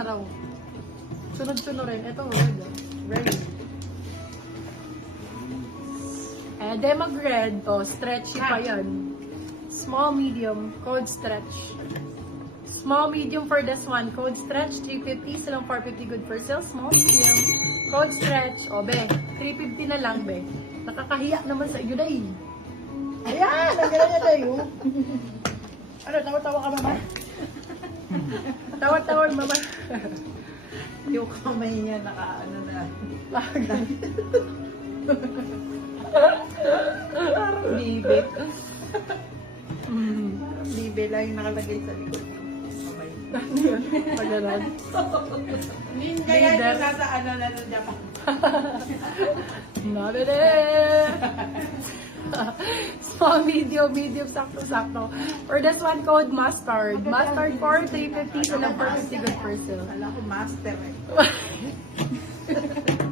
na raw. Sunod-sunod rin. Ito, red. Red. Demag red. Oh, stretchy pa yan. Small, medium. Code stretch. Small, medium for this one. Code stretch, 350. Silang 450 good for sale. Small, medium. Code stretch. O, be. 350 na lang, be. Nakakahiya naman sa iyo, day. Ayan! Ang gano'n niya, day, oh. Ano, tawa-tawa ka, mama? Tawa-tawa, mama. Yung kamay niya naka-ano na. Parang bibe. Parang bibe lang yung nakalagay sa likod ng kamay. Ano yun? Pagalan. Kaya yung nasa ano na nun Japan. Nabili! Small, medium, sakto-sakto. For this one, code mustard. Mustard for 350, silang 450 good for sale. Alam ko master eh.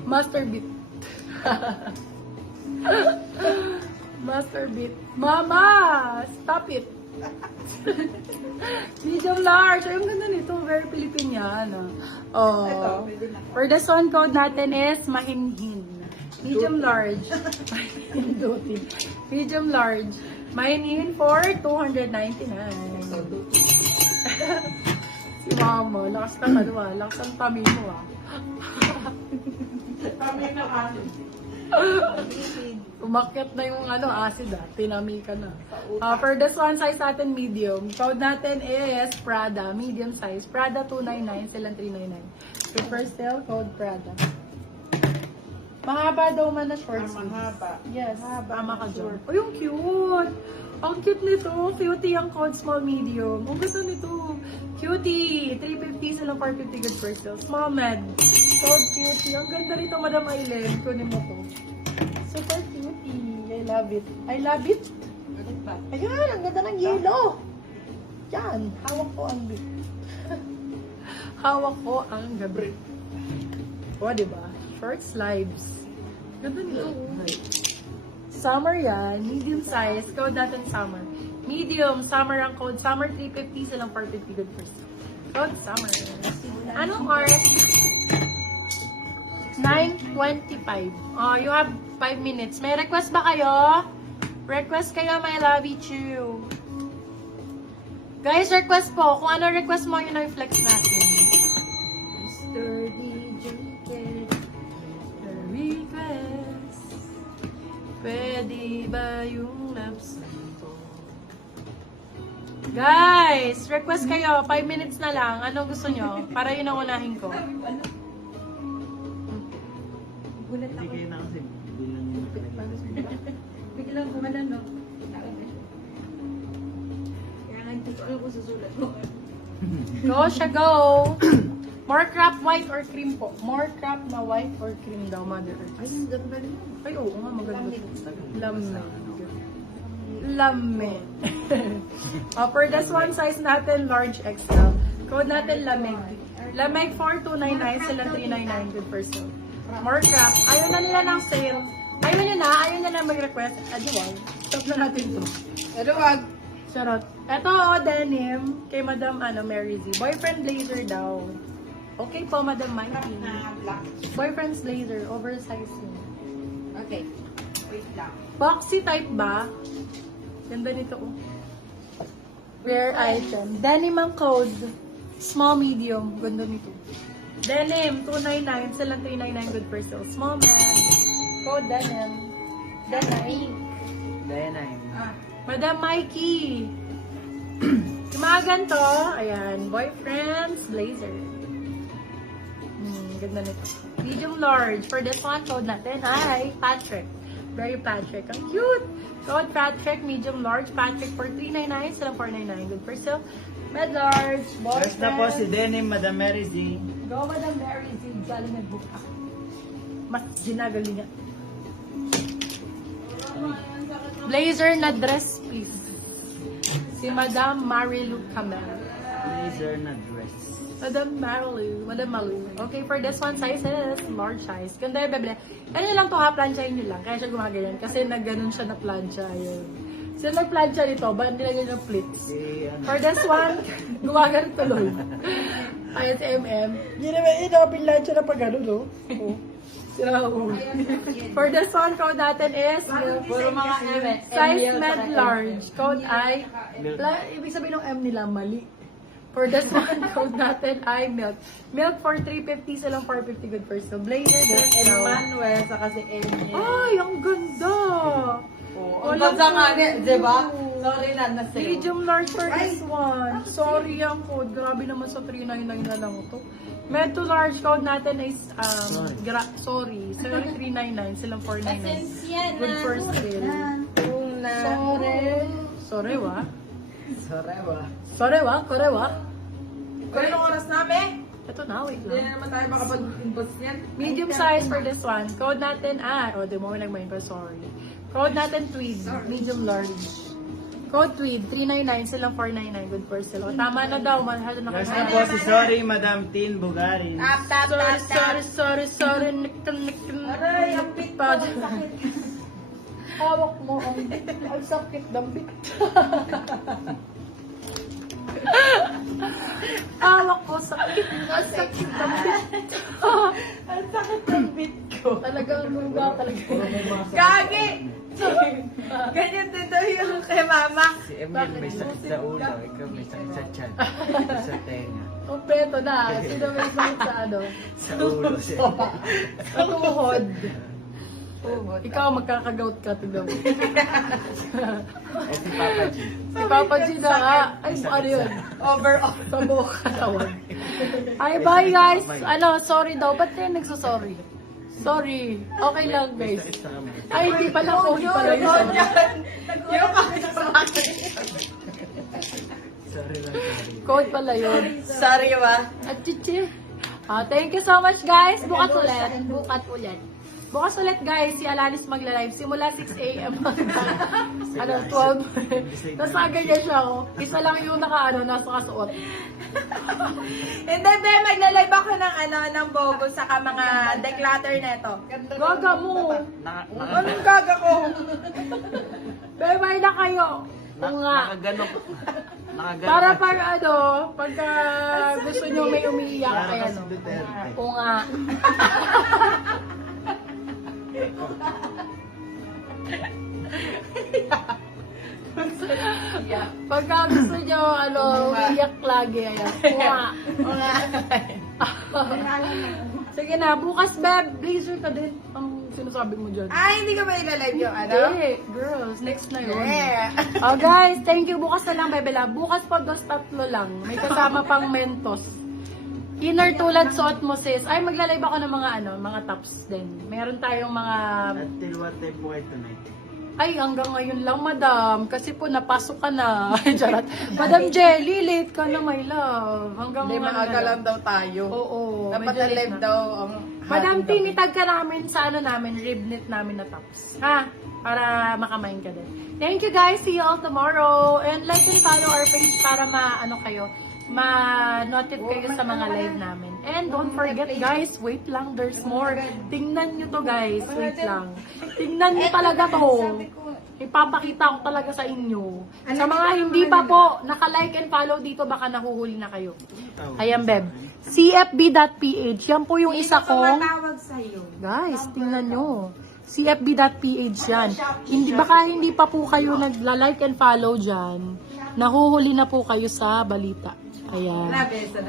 Master beat. Master beat. Mama! Stop it! Medium large. Ay, ang ganda nito. Very Filipiniana. Oh. Ito, pwede na. For this one, code natin is mahinhin. Medium large. Mahinhin. Medium large. Mahinhin for 299. So, Si mama, lakas ng ano ah. Lakas ng tummy mo ah. kami na kasi. Umakyat na yung ano, acid ah. Tinami ka na. For this one, size natin medium. Code natin is Prada. Medium size. Prada 299. Silang 399. So first sale, code Prada. Mahaba daw man na shorts. Mahaba. Yes. Mahaba Tama na ka dyan. short. Oh, yung cute. Ang cute nito. Cutie ang code small medium. Ang ganda nito. Cutie. 350 silang 450 good for sale. Small med. Code cutie. Ang ganda nito, Madam Aileen. Kunin mo to. Super cutie. I love it. I love it. Bakit ba? Ayan, ang ganda ng yellow. Yan. Hawak ko ang bit. Hawak ko ang gabi. O, diba? Short sleeves. Ganda nito. Summer yan. Medium size. Code natin summer. Medium. Summer ang code. Summer 350 silang 450 good for sale. Code summer. Anong oras? 9:25. Oh, you have 5 minutes. May request ba kayo? Request kayo, my love you. Guys, request po. Kung ano request mo, yun ang flex natin. Mr. DJ, the request. Pwede ba yung love song ko? Guys, request kayo. 5 minutes na lang. Anong gusto nyo? Para yun ang unahin ko. Gulat Hindi ako. kayo na kasi bilang Biglang gumalan, no? Kaya nga hindi ko alam kung susulat mo. Go siya, go! More crop white or cream po? More crop na white or cream daw, Mother Earth. Ay, ang ganda rin. Ay, oo nga, maganda. Lamig. Lame. For this one, size natin, large XL. Code natin, lamig. Lamig 4299, sila 399, good for sale. More crop. Ayaw na nila ng sale. Ayaw nyo na mag-request. Adiwag. Stop na natin to. Pero wag. Charot. Ito, denim. Kay Madam Mary Z. Boyfriend blazer daw. Okay po, Madam Mikey. Na black. Boyfriend's blazer. Oversized yun. Okay. Wait lang. Boxy type ba? Ganda nito, oh. Rare item. Denim ang code. Small, medium. Ganda nito. Denim, 299. Silang 399. Good for sale. Small man. Code denim. Denim. Denim. Madam Mikey. Yung mga ganito, ayan, boyfriend's blazer. Ganda nito. Medium large. For this one, code natin ay Patrick. Very Patrick. Ang cute! Code Patrick, medium large. Patrick for 399, silang 499. Good for sale. Med large, First na po si boyfriend. Denim, Madam Mary Z. Go, Madam Mary Z. Galing nag-book ako. Mas ginagalingan. Blazer na dress piece. Si Madam Marilu Camel. Blazer na dress. Madam Malu. Okay, for this one, size is large size. Ganda yung bebe. Ano lang to ha, planchahin nyo lang. Kaya siya gumaganyan. Kasi nagganon siya na plancha. Yun. Sila nagplansya nito, ba nilagay ng plates? Si, ano, For this one, gumagan tuloy. Ayun si MM. Hindi naman, pinansya na pag ano, no? Oo. Sira ako. For this one, code natin is Puro mga M. size med large. Code ay, ibig sabihin ng M nila, mali. For this one, code natin ay milk. Milk for 350, silang 450 good for so blazer. Emmanuel, saka si Emil. Ay, ang ganda! Ang ganda nga, diba? Sorry na, nasa Medium large for this one. Sorry ang code. Grabe naman sa 399 na lang ito. Med to large code natin is, sorry, 399, silang 499. Good for sale. Sorry wa? Sorewa. Sorry wa? Kore wa? Kung anong oras namin? Ito na, wait Hindi na lang. naman tayo makapag-inbox yan. Medium size for this one. Code natin, di mo nagmain pa, sorry. Code natin tweed, medium large. Code tweed, 399, silang 499, good for sale. O, tama na daw, mahal na Last kayo. na po si Sorry, Madam Tin Bugari. Sorry. Aray, ang pit ko, ang sakit. Hawak mo ang sakit dambit. Hawak ko sakit. Ang sakit dambit. Ang sakit ng bit ko. Talagang luga talaga. Gagi! Ganyan din daw yung kay mama. Si Emil may sakit sa ulo, ikaw may sakit sa tiyan. Sa tenga. Kompleto na. Sino may sakit sa ano? Sa ulo siya. Sa tuhod. Ikaw magkakagout ka, tignan mo. Eh si Papa G. Si Papa G na nga. Ay, ano yun? Overall. Sa buhok katawan. Ay, bye guys. Sorry daw. Ba't kayo nagsasorry? Sorry. Okay lang, May guys. sakit sa kamay. Ay, hindi pala ko. Hindi pala yun. Yung kakasamakin. Sorry lang, sorry. Code pala yun. Sorry ba? At chichi. Thank you so much, guys. Bukas ulit. Bukas ulit, guys. Si Alanis magla-live. Simula 6 a.m. hanggang 12. Tapos ganyan siya ako. Isa lang yung nasa kasuot. Hindi, be, magla-live ako ng bogo saka mga declutter neto. Gaga mo. Anong gaga ko? Bye-bye na kayo. Oo nga. Nakaganon. Para pagka gusto nyo may umiiyak, Para ayan kasi o. Duterte. Oo nga. Pagka gusto nyo, umiiyak lagi, ayan. Oo nga. Sige na, bukas, Beb, blazer ka din. Ang sinasabi mo dyan. Ay, hindi ka ba ilalive yung Hindi, girls, next na yun. Yeah. Guys, thank you. Bukas na lang, Bebe Love. Bukas po, 2-3 lang. May kasama pang Mentos. Inner tulad suot mo, sis. Ay, magla-live ako ng mga tops din. Meron tayong mga... Until what time po kayo tonight? Ay, hanggang ngayon lang, madam. Kasi po, napasok ka na. Ay, charot. Madam Jelly, late ka na, my love. Hanggang Hindi, maaga lang daw tayo. Oo. Dapat medyo late live na. daw ang Madam hating Tin, gabi. itag ka namin sa ribnet namin na tops. Ha? Para makamain ka din. Thank you guys. See you all tomorrow. And like and follow our page para ma-notif kayo sa mga live namin. And don't forget guys, wait lang, there's more. Tingnan nyo to guys, wait lang. Tingnan nyo talaga to. Ipapakita ko talaga sa inyo. Sa mga hindi pa po naka-like and follow dito, baka nahuhuli na kayo. Ayan, Beb. CFB.ph. Yan po yung isa kong... Tawag sa'yo. Guys, tingnan nyo. CFB.ph yan. Baka hindi pa po kayo nagla-like and follow dyan. Nahuhuli na po kayo sa balita. Ayan.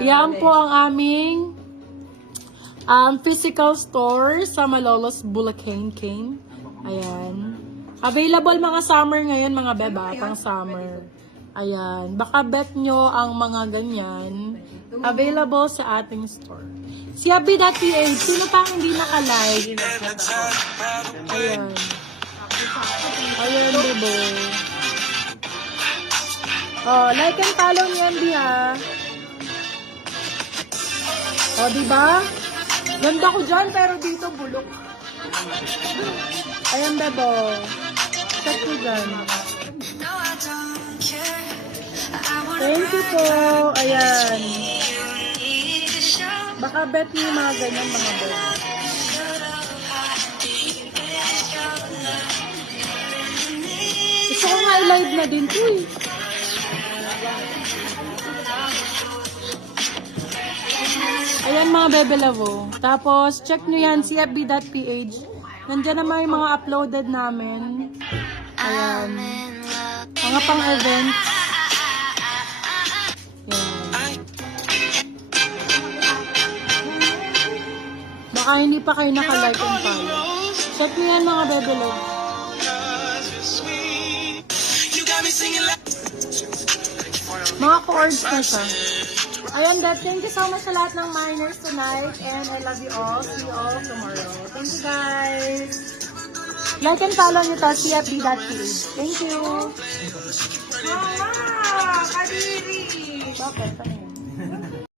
Yan po ang aming physical store sa Malolos, Bulacan, Cane. Ayan. Available mga summer ngayon, mga beba, pang summer. Ayan. Baka bet nyo ang mga ganyan. Available sa ating store. CFB.ph. Sino pa hindi naka-like? Ayan. Ayan, bebo. Like and follow niyo yan, Bia. Diba? Ganda ko dyan, pero dito bulok. Ayan, bebo. Check ko dyan. Thank you po. Ayan. Baka bet niyo yung mga ganyan, mga bet. Gusto ko nga live na din to eh. Ayan mga Bebe Lavo. Tapos, check nyo yan, cfb.ph. Nandiyan naman yung mga uploaded namin. Ayan. Mga pang-events. Ayan. Baka hindi pa kayo naka-like and follow. Check nyo yan mga Bebe Lavo. Mga chords na siya. Ayan, Dad. Thank you so much sa lahat ng miners tonight. And I love you all. See you all tomorrow. Thank you, guys. Like and follow nyo to, cfb.ph. Thank you. Mama! Kadiri! Bakit? Ano yun?